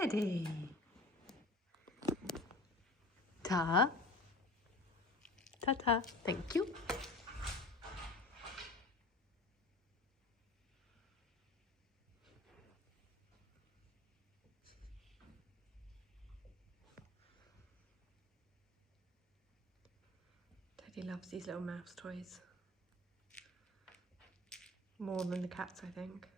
Teddy. Ta. Ta-ta. Thank you. Teddy loves these little mouse toys. More than the cats, I think.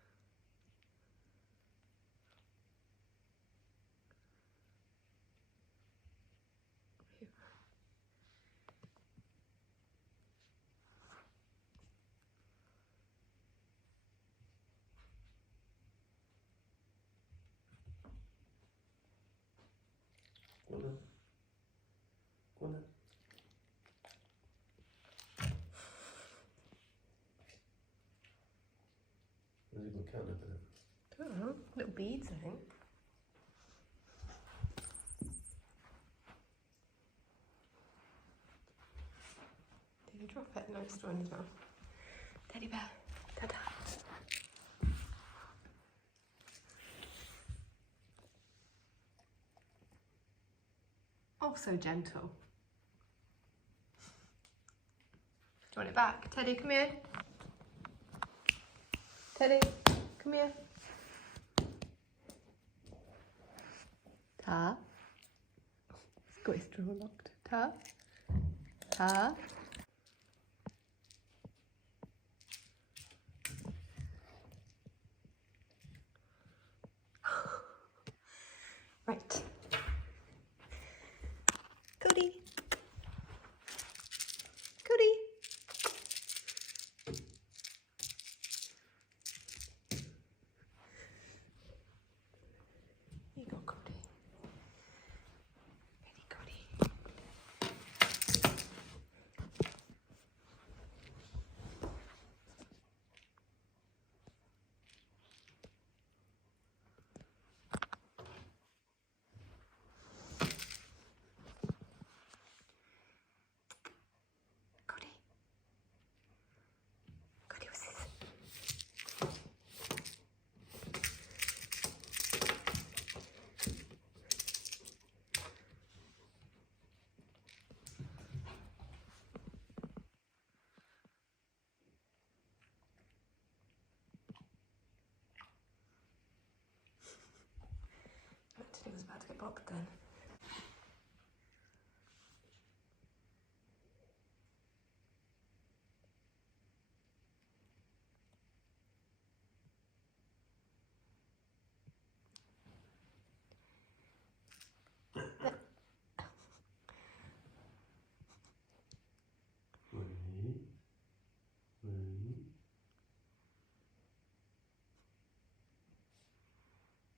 Go on then. Go on then. Where's he got a cat nip in it? Don't know. Little beads, I think. Did you drop it? No, it's still in his mouth. Teddy bear. Ta-ta. Oh, so gentle. Do you want it back? Teddy, come here. Teddy, come here. Ta. It's got his jaw locked. Ta. Ta. Right. Cody. Cody. Here you go, Cody. Ready, Cody. Cody. Cody, what's this? Teddy was about to get bopped then.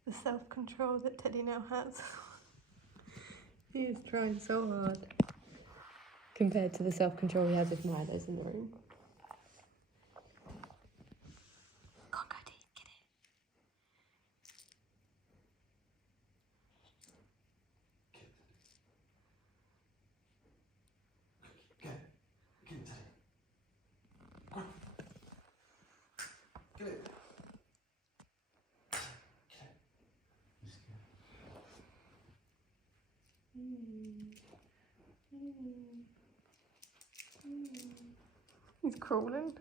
The self-control that Teddy now has. He is trying so hard. Compared to the self-control he has if Milo's in the room. Go on, Cody, get in. Get it. Get it, Teddy. Go on. Get it. He's crawling.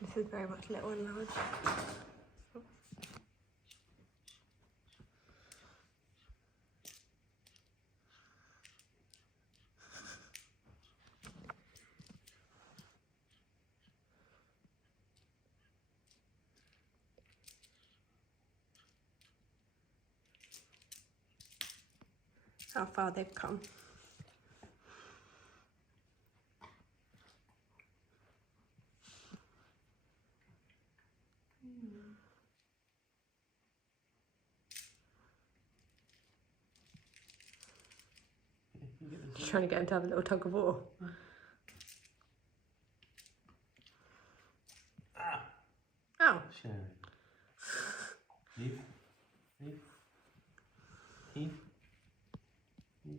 This is very much little and large. How far they've come. Just trying to get him to have a little tug of war. Oh. Sherry. Eve. Eve. Eve. Eve.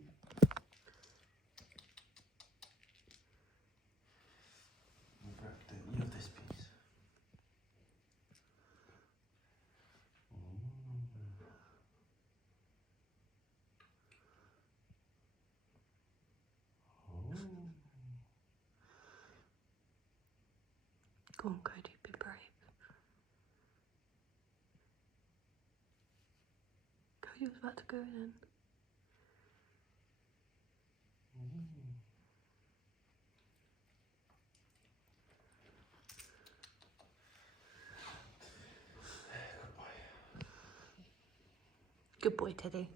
You have this Go on, Cody, be brave. Cody was about to go in. Good boy, Teddy.